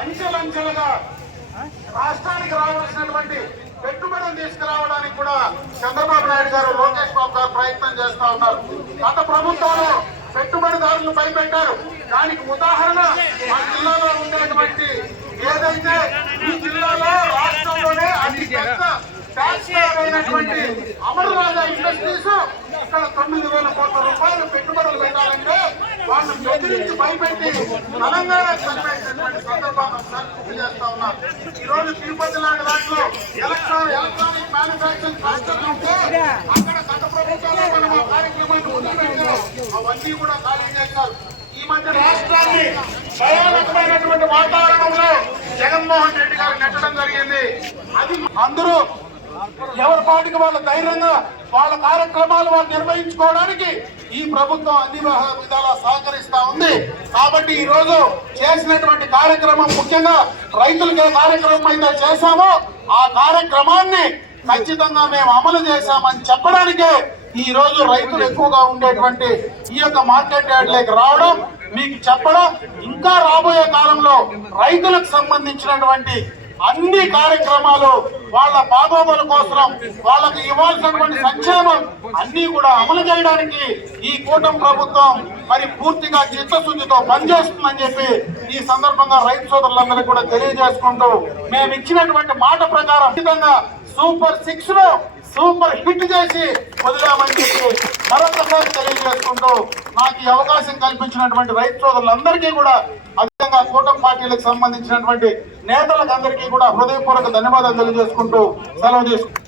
అంచెలంచెలుగా రాష్ట్రానికి రావాల్సినటువంటి పెట్టుబడులు తీసుకురావడానికి కూడా చంద్రబాబు నాయుడు గారు లోకేష్ బాబు గారు ప్రయత్నం చేస్తా ఉన్నారు. గత ప్రభుత్వంలో పెట్టుబడిదారులను భయపెట్టారు. దానికి ఉదాహరణ మా జిల్లాలో ఉండేటువంటి ఏదైతే ఈ జిల్లాలో రాష్ట్రంలోనే అతి పెద్ద ట్యాక్స్ అయినటువంటి అమరరాజా ఇండస్ట్రీస్ ఇక్కడ తొమ్మిది వేల కోట్ల వాళ్ళు భయపెట్టి తెలంగాణ చదివేసినటువంటి సందర్భాన్ని ఒకసారి గుర్తు చేస్తా ఉన్నా. ఈ రోజు తిరుపతి లాంటి దాంట్లో ఎలక్ట్రానిక్ ఎలక్ట్రానిక్ మ్యానుఫాక్చరింగ్ క్లస్టర్ ఉంటే అక్కడ గత ప్రభుత్వంలో మనం ఆ కార్యక్రమాన్ని మొదలు అవన్నీ కూడా ఖాళీ చేశారు. ఈ మధ్య రాష్ట్రాన్ని భయానకమైనటువంటి వాతావరణంలో జగన్మోహన్ రెడ్డి గారు నెట్టడం జరిగింది. అది అందరూ ఎవరి పాటికి వాళ్ళు ధైర్యంగా వాళ్ళ కార్యక్రమాలు వాళ్ళు నిర్వహించుకోవడానికి ఈ ప్రభుత్వం అన్ని విధాలా సహకరిస్తా ఉంది. కాబట్టి ఈ రోజు చేసినటువంటి కార్యక్రమం ముఖ్యంగా రైతులకు కార్యక్రమం అయితే చేశామో ఆ కార్యక్రమాన్ని ఖచ్చితంగా మేము అమలు చేశామని చెప్పడానికే ఈ రోజు రైతులు ఎక్కువగా ఉండేటువంటి ఈ యొక్క మార్కెట్ యార్డ్లోకి రావడం మీకు చెప్పడం ఇంకా రాబోయే కాలంలో రైతులకు సంబంధించినటువంటి అన్ని కార్యక్రమాలు వాళ్ళ బాగోగుల కోసం వాళ్ళకి ఇవ్వాల్సినటువంటి సంక్షేమం అన్ని కూడా అమలు చేయడానికి ఈ కూటమి ప్రభుత్వం మరి పూర్తిగా చిత్తశుద్ధితో పనిచేస్తుందని చెప్పి ఈ సందర్భంగా రైతు సోదరులందరికీ కూడా తెలియజేసుకుంటూ మేము ఇచ్చినటువంటి మాట ప్రకారం ఖచ్చితంగా సూపర్ సిక్స్లో సూపర్ హిట్ చేసి వదిలామని చెప్పి మరొకసారి తెలియజేసుకుంటూ నాకు ఈ అవకాశం కల్పించినటువంటి రైతు సోదరులందరికీ కూడా అదేవిధంగా కూటమి పార్టీలకు సంబంధించినటువంటి నేతలకు అందరికీ కూడా హృదయపూర్వక ధన్యవాదాలు తెలియజేసుకుంటూ సెలవు తీసుకుంటాను